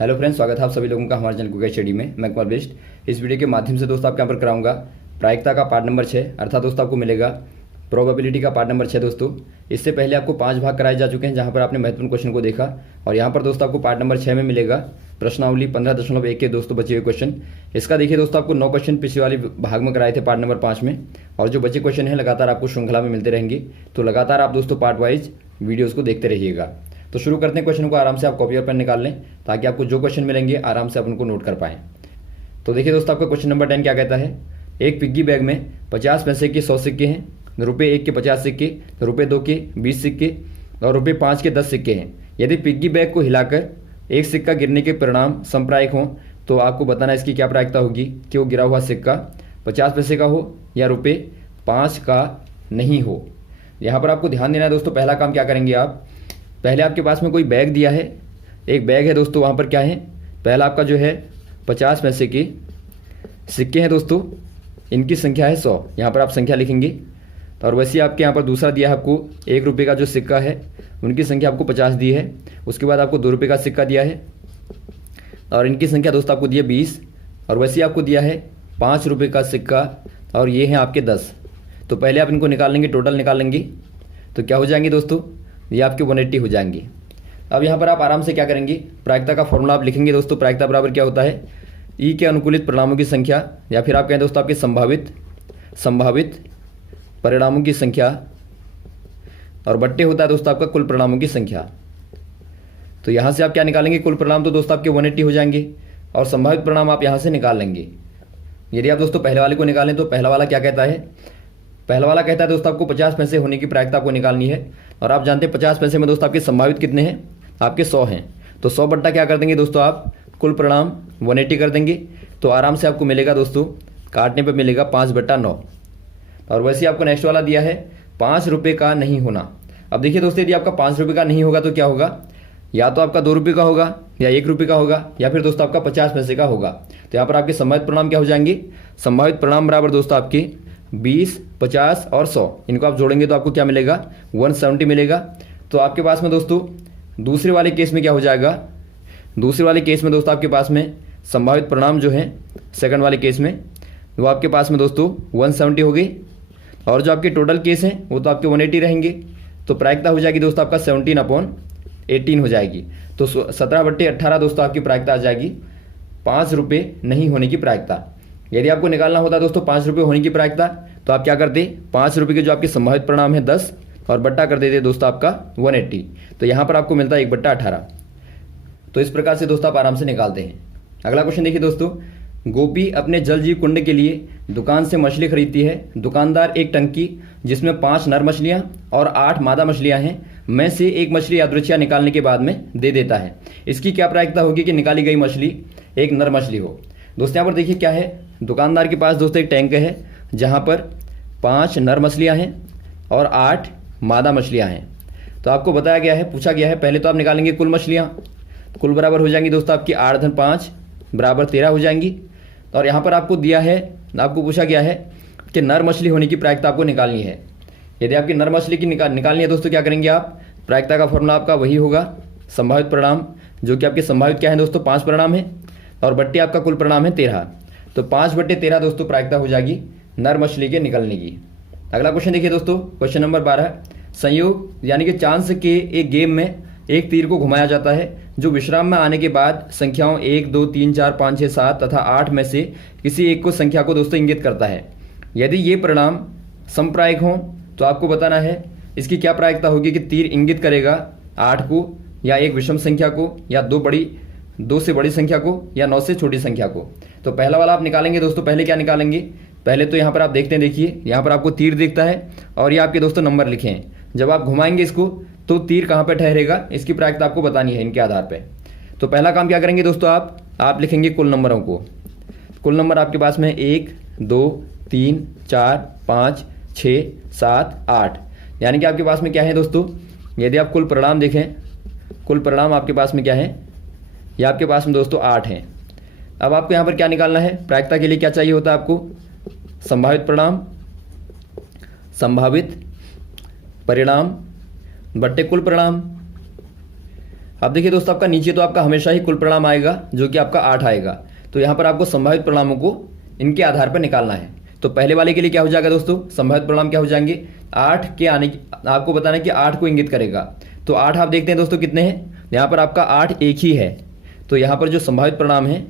Hello friends, स्वागत है आप सभी लोगों का हमारे चैनल क्विक स्टडी में। मैं कुमार बेस्ट। इस वीडियो के माध्यम से दोस्तों आपके यहाँ पर कराऊंगा प्रायिकता का पार्ट नंबर 6, अर्थात दोस्तों आपको मिलेगा प्रोबेबिलिटी का पार्ट नंबर 6। दोस्तों इससे पहले आपको 5 भाग कराए जा चुके हैं जहाँ पर आपने महत्वपूर्ण क्वेश्चन को देखा, और यहाँ पर दोस्तों आपको पार्ट नंबर 6 में मिलेगा प्रश्नावली 15.1 के दोस्तों बचे हुए क्वेश्चन। इसका देखिए दोस्तों, आपको 9 क्वेश्चन पिछले वाले भाग में कराए थे पार्ट नंबर 5 में, और जो बचे क्वेश्चन हैं लगातार आपको श्रृंखला में मिलते रहेंगे। तो लगातार आप दोस्तों पार्ट वाइज वीडियोज़ को देखते रहिएगा। तो शुरू करते हैं क्वेश्चन को। आराम से आप कॉपी और पेन निकाल लें ताकि आपको जो क्वेश्चन मिलेंगे आराम से आप उनको नोट कर पाएं। तो देखिए दोस्तों, आपका क्वेश्चन नंबर 10 क्या कहता है। एक पिग्गी बैग में 50 पैसे के 100 सिक्के हैं, रुपये 1 के 50 सिक्के, रुपये 2 के 20 सिक्के और रुपये 5 के 10 सिक्के हैं। यदि पिग्गी बैग को हिलाकर एक सिक्का गिरने के परिणाम समप्रायिक हों तो आपको बताना इसकी क्या प्रायिकता होगी कि वो गिरा हुआ सिक्का 50 पैसे का हो या रुपये 5 का नहीं हो। यहाँ पर आपको ध्यान देना है दोस्तों। पहला काम क्या करेंगे आप, पहले आपके पास में कोई बैग दिया है, एक बैग है दोस्तों, वहाँ पर क्या है, पहला आपका जो है 50 पैसे के सिक्के हैं दोस्तों, इनकी संख्या है 100। यहाँ पर आप संख्या लिखेंगे। और वैसे ही आपके यहाँ पर दूसरा दिया है आपको 1 रुपये का जो सिक्का है, उनकी संख्या आपको 50 दी है। उसके बाद आपको 2 रुपये का सिक्का दिया है और इनकी संख्या दोस्तों आपको दी है 20। और वैसे ही आपको दिया है 5 रुपये का सिक्का और ये हैं आपके 10। तो पहले आप इनको निकाल लेंगे, टोटल निकाल लेंगे तो क्या हो जाएंगे दोस्तों, ये आपके 180 हो जाएंगे। अब यहाँ पर आप आराम से क्या करेंगे, प्रायिकता का फॉर्मूला आप लिखेंगे दोस्तों। प्रायिकता बराबर क्या होता है, ई के अनुकूलित परिणामों की संख्या, या फिर आप कहें दोस्तों आपके संभावित परिणामों की संख्या, और बट्टे होता है दोस्तों आपका कुल परिणामों की संख्या। तो यहाँ से आप क्या निकालेंगे, कुल परिणाम तो दोस्तों आपके 180 हो जाएंगे और संभावित परिणाम आप यहाँ से निकाल लेंगे। यदि आप दोस्तों पहले वाले को निकालें तो पहला वाला क्या कहता है, पहला वाला कहता है दोस्तों आपको 50 पैसे होने की प्रायिकता आपको निकालनी है। और आप जानते हैं 50 पैसे में दोस्तों आपके संभावित कितने हैं, आपके 100 हैं। तो 100 बट्टा क्या कर देंगे दोस्तों, आप कुल परिणाम 180 कर देंगे। तो आराम से आपको मिलेगा दोस्तों, काटने पर मिलेगा 5/9। और वैसे ही आपको नेक्स्ट वाला दिया है 5 रुपये का नहीं होना। अब देखिए दोस्तों, यदि आपका 5 रुपये का नहीं होगा तो क्या होगा, या तो आपका 2 रुपये का होगा, या 1 रुपये का होगा, या फिर दोस्तों आपका 50 पैसे का होगा। तो यहाँ पर आपके संभावित परिणाम क्या हो जाएंगे, संभावित परिणाम बराबर दोस्तों आपके 20, 50 और 100, इनको आप जोड़ेंगे तो आपको क्या मिलेगा, 170 मिलेगा। तो आपके पास में दोस्तों दूसरे वाले केस में क्या हो जाएगा, दूसरे वाले केस में दोस्तों आपके पास में संभावित परिणाम जो है सेकंड वाले केस में वो आपके पास में दोस्तों 170 हो गई, और जो आपके टोटल केस हैं वो तो आपके 180 रहेंगे। तो प्रायिकता हो जाएगी दोस्तों आपका 17/18 हो जाएगी। तो 17/18 दोस्तों आपकी प्रायिकता आ जाएगी 5 रुपये नहीं होने की प्रायिकता। यदि आपको निकालना होता दोस्तों 5 रुपये होने की प्रायिकता, तो आप क्या करते, 5 रुपये के जो आपके संभावित परिणाम है 10 और बट्टा कर देते दोस्तों आपका 180। तो यहाँ पर आपको मिलता है 1/18। तो इस प्रकार से दोस्तों आप आराम से निकालते हैं। अगला क्वेश्चन देखिए दोस्तों, गोपी अपने जल जीव कुंड के लिए दुकान से मछली खरीदती है। दुकानदार एक टंकी जिसमें 5 नर मछलियां और 8 मादा मछलियां हैं में से एक मछली यादृच्छिक निकालने के बाद में दे देता है। इसकी क्या प्रायिकता होगी कि निकाली गई मछली एक नर मछली हो। दोस्तों यहाँ पर देखिए क्या है, दुकानदार के पास दोस्तों एक टैंक है जहाँ पर 5 नर मछलियाँ हैं और 8 मादा मछलियाँ हैं। तो आपको बताया गया है, पूछा गया है, पहले तो आप निकालेंगे कुल मछलियाँ, कुल बराबर हो जाएंगी दोस्तों आपकी 8-5 बराबर 13 हो जाएंगी। और यहाँ पर आपको दिया है, आपको पूछा गया है कि नर मछली होने की प्रायिकता आपको निकालनी है। यदि आपकी नर मछली की निकालनी है दोस्तों, क्या करेंगे आप, प्रायिकता का फॉर्मूला आपका वही होगा, संभावित परिणाम, जो कि आपके संभावित क्या है दोस्तों 5 परिणाम है, और बट्टे आपका कुल परिणाम है 13। तो 5/13 दोस्तों प्रायिकता हो जाएगी नर मछली के निकलने की। अगला क्वेश्चन देखिए दोस्तों, क्वेश्चन नंबर 12, संयोग यानी कि चांस के एक गेम में एक तीर को घुमाया जाता है जो विश्राम में आने के बाद संख्याओं 1, 2, 3, 4, 5, 6, 7 तथा 8 में से किसी एक को संख्या को दोस्तों इंगित करता है। यदि ये परिणाम समप्रायिक हों तो आपको बताना है इसकी क्या प्रायिकता होगी कि तीर इंगित करेगा 8 को, या एक विषम संख्या को, या 2 से बड़ी संख्या को, या 9 से छोटी संख्या को। तो पहला वाला आप निकालेंगे दोस्तों। पहले क्या निकालेंगे, पहले तो यहाँ पर आप देखते हैं, देखिए यहाँ पर आपको तीर दिखता है और ये आपके दोस्तों नंबर लिखे हैं। जब आप घुमाएंगे इसको तो तीर कहाँ पर ठहरेगा, इसकी प्रायिकता आपको बतानी है इनके आधार पर। तो पहला काम क्या करेंगे दोस्तों, आप लिखेंगे कुल नंबरों को। कुल नंबर आपके पास में 1, 2, 3, 4, 5, 6, 7, 8, यानी कि आपके पास में क्या है दोस्तों, यदि आप कुल परिणाम देखें, कुल परिणाम आपके पास में क्या है, ये आपके पास में दोस्तों 8 हैं। अब आपको यहाँ पर क्या निकालना है, प्रायिकता के लिए क्या चाहिए होता है आपको, संभावित परिणाम, संभावित परिणाम बट्टे कुल परिणाम। अब देखिए दोस्तों, आपका नीचे तो आपका हमेशा ही कुल परिणाम आएगा जो कि आपका 8 आएगा। तो यहाँ पर आपको संभावित परिणामों को इनके आधार पर निकालना है। तो पहले वाले के लिए क्या हो जाएगा दोस्तों, संभावित परिणाम क्या हो जाएंगे, 8 के आने की आपको बताना है कि 8 को इंगित करेगा। तो 8 आप देखते हैं दोस्तों कितने हैं, यहाँ पर आपका 8 एक ही है। तो यहाँ पर जो संभावित परिणाम है,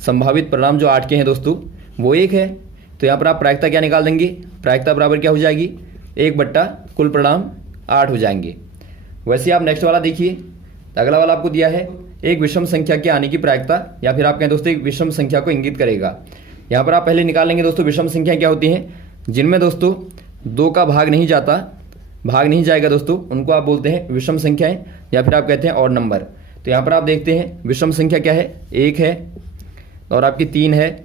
संभावित परिणाम जो 8 के हैं दोस्तों वो 1 है। तो यहाँ पर आप प्रायिकता क्या निकाल देंगे, प्रायिकता बराबर क्या हो जाएगी, 1 बट्टा कुल परिणाम 8 हो जाएंगे। वैसे आप नेक्स्ट वाला देखिए, अगला वाला आपको दिया है एक विषम संख्या के आने की प्रायिकता, या फिर आप कहें दोस्तों एक विषम संख्या को इंगित करेगा। यहाँ पर आप पहले निकालेंगे दोस्तों विषम संख्या क्या होती हैं, जिनमें दोस्तों 2 का भाग नहीं जाता, भाग नहीं जाएगा दोस्तों, उनको आप बोलते हैं विषम संख्याएं, या फिर आप कहते हैं ऑड नंबर। तो यहाँ पर आप देखते हैं विषम संख्या क्या है, 1 है और आपकी 3 है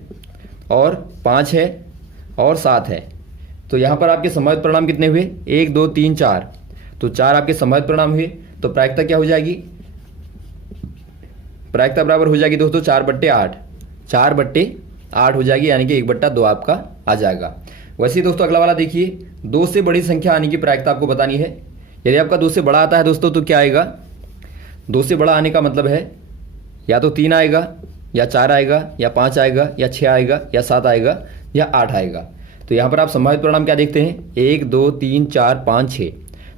और 5 है और 7 है। तो यहाँ पर आपके संभावित परिणाम कितने हुए, 1 2 3 4। तो 4 आपके संभावित परिणाम हुए। तो प्रायिकता क्या हो जाएगी, प्रायिकता बराबर हो जाएगी दोस्तों 4/8, 4/8 हो जाएगी, यानी कि 1/2 आपका आ जाएगा। वैसे ही दोस्तों अगला वाला देखिए, 2 से बड़ी संख्या आने की प्रायिकता आपको बतानी है। यदि आपका 2 से बड़ा आता है दोस्तों तो क्या आएगा, 2 से बड़ा आने का मतलब है या तो 3 आएगा या 4 आएगा या 5 आएगा या 6 आएगा या 7 आएगा या 8 आएगा। तो यहाँ पर आप संभावित परिणाम क्या देखते हैं, 1 2 3 4 5 6।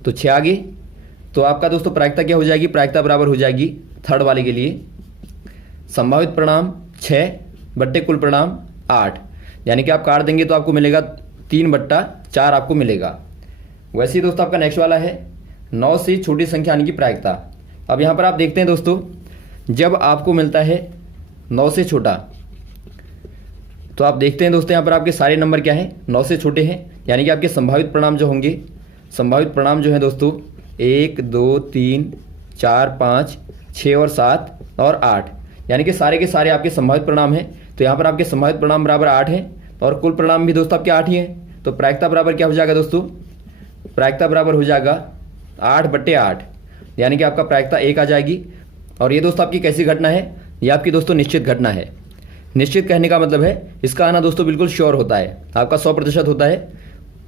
तो 6 आ गए। तो आपका दोस्तों प्रायिकता क्या हो जाएगी, प्रायिकता बराबर हो जाएगी थर्ड वाले के लिए संभावित परिणाम 6 बट्टे कुल परिणाम 8, यानी कि आप काट देंगे तो आपको मिलेगा 3/4 आपको मिलेगा। वैसे ही दोस्तों आपका नेक्स्ट वाला है 9 से छोटी संख्या आने की प्रायिकता। अब यहाँ पर आप देखते हैं दोस्तों, जब आपको मिलता है 9 से छोटा, तो आप देखते हैं दोस्तों यहाँ पर आपके सारे नंबर क्या हैं, 9 से छोटे हैं, यानी कि आपके संभावित परिणाम जो होंगे, संभावित परिणाम जो है दोस्तों 1 2 3 4 5 6 और 7 और 8, यानी कि सारे के सारे आपके संभावित परिणाम हैं। तो यहाँ पर आपके संभावित परिणाम बराबर 8 है और कुल परिणाम भी दोस्तों आपके 8 ही हैं। तो प्रायिकता बराबर क्या हो जाएगा दोस्तों, प्रायिकता बराबर हो जाएगा 8/8, यानी कि आपका प्रायिकता 1 आ जाएगी। और ये दोस्तों आपकी कैसी घटना है, ये आपकी दोस्तों निश्चित घटना है। निश्चित कहने का मतलब है इसका आना दोस्तों बिल्कुल श्योर होता है, आपका 100% होता है,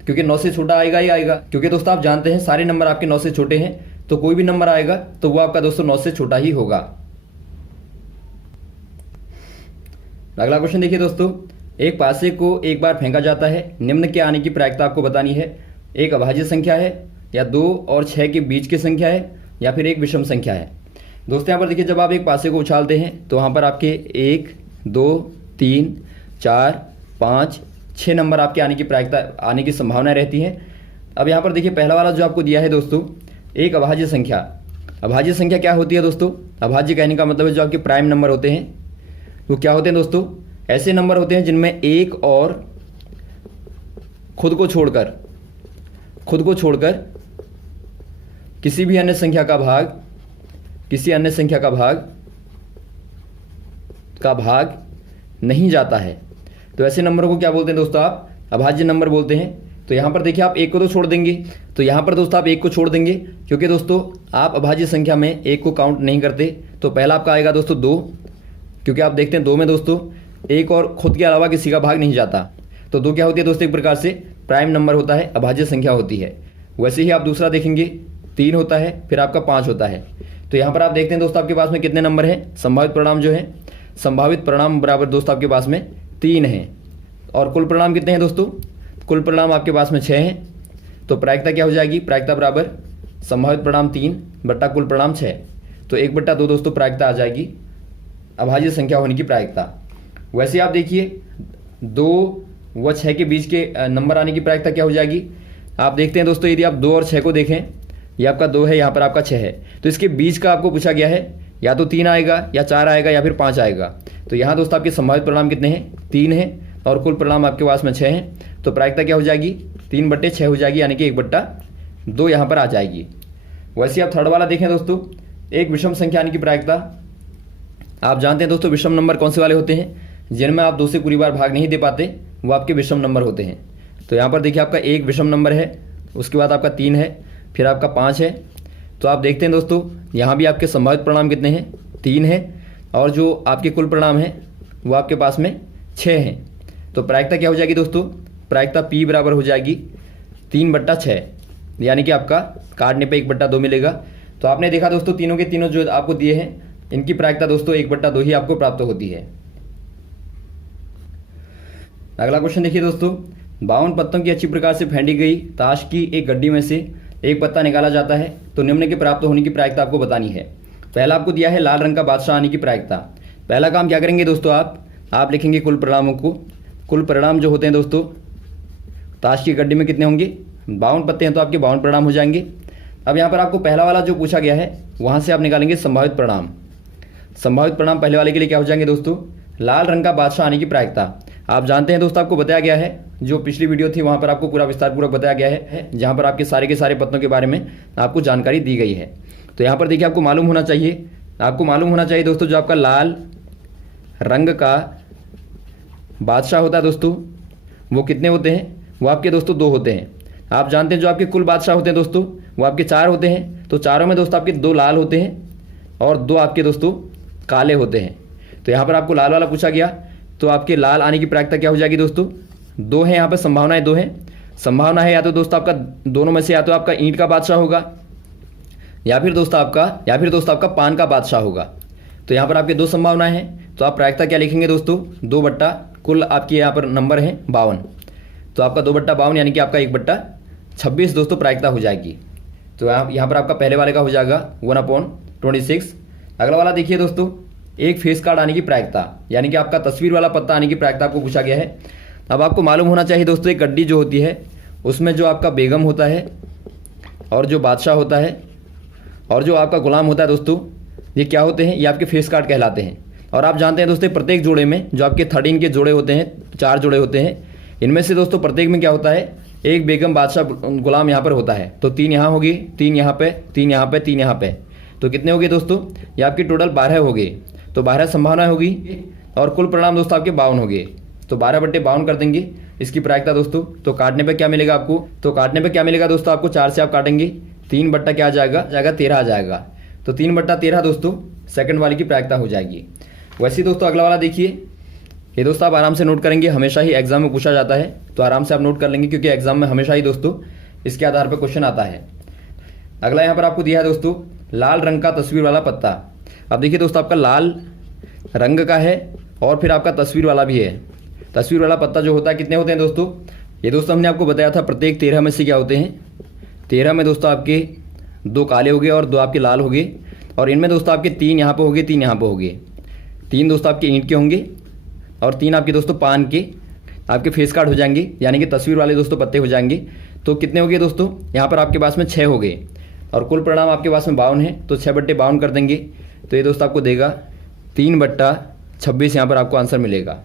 क्योंकि 9 से छोटा आएगा ही आएगा। क्योंकि दोस्तों आप जानते हैं सारे नंबर आपके 9 से छोटे हैं, तो कोई भी नंबर आएगा तो वो आपका दोस्तों 9 से छोटा ही होगा। अगला क्वेश्चन देखिए दोस्तों, एक पासे को एक बार फेंका जाता है, निम्न के आने की प्रायिकता आपको बतानी है। एक अभाज्य संख्या है, या 2 और 6 के बीच की संख्या है, या फिर एक विषम संख्या है। दोस्तों यहाँ पर देखिए, जब आप एक पासे को उछालते हैं तो वहाँ पर आपके 1 2 3 4 5 6 नंबर आपके आने की प्रायिकता आने की संभावना रहती है। अब यहाँ पर देखिए पहला वाला जो आपको दिया है दोस्तों, एक अभाज्य संख्या। अभाज्य संख्या क्या होती है दोस्तों, अभाज्य कहने का मतलब है जो आपके प्राइम नंबर होते हैं वो क्या होते हैं दोस्तों, ऐसे नंबर होते हैं जिनमें एक और खुद को छोड़कर किसी भी अन्य संख्या का भाग, किसी अन्य संख्या का भाग नहीं जाता है। तो ऐसे नंबरों को क्या बोलते हैं दोस्तों, आप अभाज्य नंबर बोलते हैं। तो यहाँ पर देखिए आप 1 को तो छोड़ देंगे, तो यहाँ पर दोस्तों आप 1 को छोड़ देंगे, क्योंकि दोस्तों आप अभाज्य संख्या में 1 को काउंट नहीं करते। तो पहला आपका आएगा दोस्तों 2, क्योंकि आप देखते हैं 2 में दोस्तों 1 और खुद के अलावा किसी का भाग नहीं जाता। तो 2 क्या होती है दोस्तों, एक प्रकार से प्राइम नंबर होता है, अभाज्य संख्या होती है। वैसे ही आप दूसरा देखेंगे 3 होता है, फिर आपका 5 होता है। तो यहाँ पर आप देखते हैं दोस्तों आपके पास में कितने नंबर हैं, संभावित परिणाम जो है, संभावित परिणाम बराबर दोस्तों आपके पास में 3 हैं। और कुल परिणाम कितने हैं दोस्तों, कुल परिणाम आपके पास में 6 हैं। तो प्रायिकता क्या हो जाएगी, प्रायिकता बराबर संभावित परिणाम 3 बट्टा कुल परिणाम 6। तो 1/2 दोस्तों प्रायिकता आ जाएगी, अभाज्य संख्या होने की प्रायिकता। वैसे आप देखिए 2 व 6 के बीच के नंबर आने की प्रायिकता क्या हो जाएगी। आप देखते हैं दोस्तों, यदि आप 2 और 6 को देखें, ये आपका 2 है, यहाँ पर आपका 6 है, तो इसके बीच का आपको पूछा गया है, या तो 3 आएगा या 4 आएगा या फिर 5 आएगा। तो यहाँ दोस्तों आपके संभावित परिणाम कितने हैं, 3 है, और कुल परिणाम आपके पास में 6 हैं। तो प्रायिकता क्या हो जाएगी, 3/6 हो जाएगी, यानी कि 1/2 यहाँ पर आ जाएगी। वैसे आप थर्ड वाला देखें दोस्तों, एक विषम संख्या आने की प्रायिकता। आप जानते हैं दोस्तों विषम नंबर कौन से वाले होते हैं, जिनमें आप 2 से पूरी बार भाग नहीं दे पाते, वो आपके विषम नंबर होते हैं। तो यहाँ पर देखिए आपका 1 विषम नंबर है, उसके बाद आपका 3 है, फिर आपका 5 है। तो आप देखते हैं दोस्तों यहाँ भी आपके संभावित परिणाम कितने हैं, 3 है, और जो आपके कुल परिणाम हैं वो आपके पास में 6 हैं। तो प्रायिकता क्या हो जाएगी दोस्तों, प्रायिकता P बराबर हो जाएगी 3/6, यानी कि आपका काटने पे 1/2 मिलेगा। तो आपने देखा दोस्तों तीनों के तीनों जो आपको दिए हैं इनकी प्रायिकता दोस्तों 1/2 ही आपको प्राप्त होती है। अगला क्वेश्चन देखिए दोस्तों, 52 पत्तों की अच्छी प्रकार से फेंटी गई ताश की एक गड्डी में से एक पत्ता निकाला जाता है तो निम्न के प्राप्त होने की प्रायिकता आपको बतानी है। पहला आपको दिया है लाल रंग का बादशाह आने की प्रायिकता। पहला काम क्या करेंगे दोस्तों, आप लिखेंगे कुल परिणामों को। कुल परिणाम जो होते हैं दोस्तों ताश की गड्डी में कितने होंगे, 52 पत्ते हैं तो आपके 52 परिणाम हो जाएंगे। अब यहाँ पर आपको पहला वाला जो पूछा गया है वहाँ से आप निकालेंगे संभावित परिणाम। संभावित परिणाम पहले वाले के लिए क्या हो जाएंगे दोस्तों, लाल रंग का बादशाह आने की प्रायिकता। आप जानते हैं दोस्तों आपको बताया गया है, जो पिछली वीडियो थी वहाँ पर आपको पूरा विस्तारपूर्वक बताया गया है, जहाँ पर आपके सारे के सारे पत्तों के बारे में आपको जानकारी दी गई है। तो यहाँ पर देखिए आपको मालूम होना चाहिए दोस्तों जो आपका लाल रंग का बादशाह होता है दोस्तों वो कितने होते हैं, वो आपके दोस्तों 2 होते हैं। आप जानते हैं जो आपके कुल बादशाह होते हैं दोस्तों वो आपके 4 होते हैं। तो चारों में दोस्तों आपके 2 लाल होते हैं और 2 आपके दोस्तों काले होते हैं। तो यहाँ पर आपको लाल वाला पूछा गया तो आपके लाल आने की प्रायिकता क्या हो जाएगी दोस्तों, 2 है। यहाँ पर संभावनाएं 2 हैं। संभावना है या तो दोस्तों आपका दोनों में से या तो आपका ईंट का बादशाह होगा या फिर दोस्तों आपका पान का बादशाह होगा। तो यहाँ पर आपके 2 संभावनाएं हैं। तो आप प्रायिकता क्या लिखेंगे दोस्तों, 2 कुल आपके यहाँ पर नंबर है 52। तो आपका 2/52 यानी कि आपका 1/26 दोस्तों प्रायिकता हो जाएगी। तो यहाँ पर आपका पहले वाले का हो जाएगा 1/26। अगला वाला देखिए दोस्तों, एक फेस कार्ड आने की प्रायिकता, यानी कि आपका तस्वीर वाला पत्ता आने की प्रायिकता आपको पूछा गया है। अब आपको मालूम होना चाहिए दोस्तों एक गड्डी जो होती है उसमें जो आपका बेगम होता है और जो बादशाह होता है और जो आपका गुलाम होता है दोस्तों, ये क्या होते हैं, ये आपके फेस कार्ड कहलाते हैं। और आप जानते हैं दोस्तों प्रत्येक जोड़े में जो आपके 13 के जोड़े होते हैं, 4 जोड़े होते हैं, इनमें से दोस्तों प्रत्येक में क्या होता है, एक बेगम बादशाह गुलाम यहाँ पर होता है। तो 3 यहाँ होगी, 3 यहाँ पे, 3 यहाँ पे, 3 यहाँ पे। तो कितने हो गए दोस्तों, ये आपकी टोटल 12 हो गए। तो 12 संभावना होगी और कुल परिणाम दोस्तों आपके 52 हो गए। तो 12/52 कर देंगे इसकी प्रायिकता दोस्तों। तो काटने पे क्या मिलेगा आपको, तो काटने पे क्या मिलेगा दोस्तों आपको, 4 से आप काटेंगे 3 बट्टा क्या आ जाएगा 13 आ जाएगा। तो 3/13 दोस्तों सेकंड वाली की प्रायिकता हो जाएगी। वैसे दोस्तों अगला वाला देखिए, ये दोस्तों आप आराम से नोट करेंगे, हमेशा ही एग्जाम में पूछा जाता है तो आराम से आप नोट कर लेंगे क्योंकि एग्जाम में हमेशा ही दोस्तों इसके आधार पर क्वेश्चन आता है। अगला यहाँ पर आपको दिया है दोस्तों लाल रंग का तस्वीर वाला पत्ता। अब देखिए दोस्तों आपका लाल रंग का है और फिर आपका तस्वीर वाला भी है। तस्वीर वाला पत्ता जो होता है कितने होते हैं दोस्तों, ये दोस्तों हमने आपको बताया था प्रत्येक 13 में से क्या होते हैं, 13 में दोस्तों आपके 2 काले हो गए और 2 आपके लाल हो गए। और इनमें दोस्तों आपके 3 यहाँ पर हो गए, 3 यहाँ पर हो गए। 3 दोस्तों आपके ईंट के होंगे और 3 आपके दोस्तों पान के आपके फेस कार्ड हो जाएंगे, यानी कि तस्वीर वाले दोस्तों पत्ते हो जाएंगे। तो कितने हो गए दोस्तों, यहाँ पर आपके पास में 6 हो गए और कुल परिणाम आपके पास में 52 है। तो 6/52 कर देंगे तो ये दोस्तों आपको देगा 3/26। यहाँ पर आपको आंसर मिलेगा।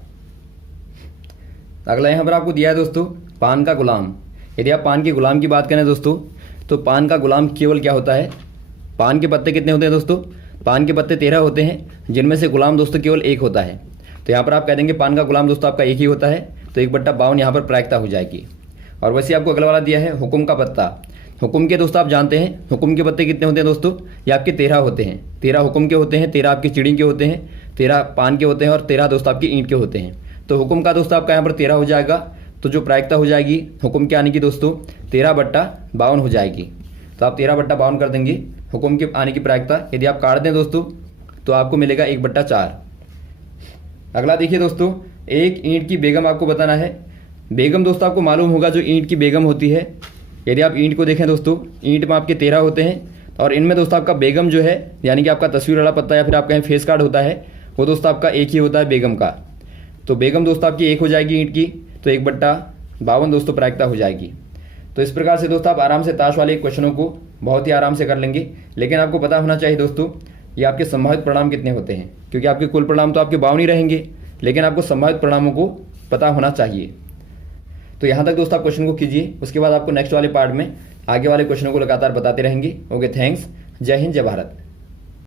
अगला यहाँ पर आपको दिया है दोस्तों पान का गुलाम। यदि आप पान के गुलाम की बात करें दोस्तों तो पान का गुलाम केवल क्या होता है, पान के पत्ते कितने होते हैं दोस्तों, पान के पत्ते 13 होते हैं जिनमें से गुलाम दोस्तों केवल 1 होता है। तो यहाँ पर आप कह देंगे पान का गुलाम दोस्तों आपका 1 ही होता है। तो 1/52 यहाँ पर प्रायिकता हो जाएगी। और वैसे आपको अगला वाला दिया है हुकुम का पत्ता। हुकुम के दोस्तों आप जानते हैं हुकुम के पत्ते कितने होते हैं दोस्तों, ये आपके 13 होते हैं। 13 हुकुम के होते हैं, 13 आपके चिड़ी के होते हैं, 13 पान के होते हैं और 13 दोस्तों आपके ईंट के होते हैं। तो हुकुम का दोस्तों आपका यहाँ पर 13 हो जाएगा। तो जो प्रायिकता हो जाएगी हुकुम के आने की दोस्तों 13/52 हो जाएगी। तो आप 13/52 कर देंगे हुकुम के आने की प्रायिकता। यदि आप काट दें दोस्तों तो आपको मिलेगा 1/4। अगला देखिए दोस्तों, एक ईंट की बेगम आपको बताना है। बेगम दोस्तों आपको मालूम होगा जो ईंट की बेगम होती है, यदि आप ईंट को देखें दोस्तों, ईंट में आपके 13 होते हैं और इनमें दोस्तों आपका बेगम जो है यानी कि आपका तस्वीर वाला पत्ता या फिर आप कहें फेस कार्ड होता है वो दोस्तों आपका 1 ही होता है बेगम का। तो बेगम दोस्तों आपकी 1 हो जाएगी ईंट की। तो 1/52 दोस्तों प्रायिकता हो जाएगी। तो इस प्रकार से दोस्तों आप आराम से ताश वाले क्वेश्चनों को बहुत ही आराम से कर लेंगे। लेकिन आपको पता होना चाहिए दोस्तों ये आपके संभावित परिणाम कितने होते हैं, क्योंकि आपके कुल परिणाम तो आपके 52 ही रहेंगे, लेकिन आपको संभावित परिणामों को पता होना चाहिए। तो यहाँ तक दोस्तों आप क्वेश्चन को कीजिए, उसके बाद आपको नेक्स्ट वाले पार्ट में आगे वाले क्वेश्चनों को लगातार बताते रहेंगे। Okay, thanks. जय हिंद, जय भारत।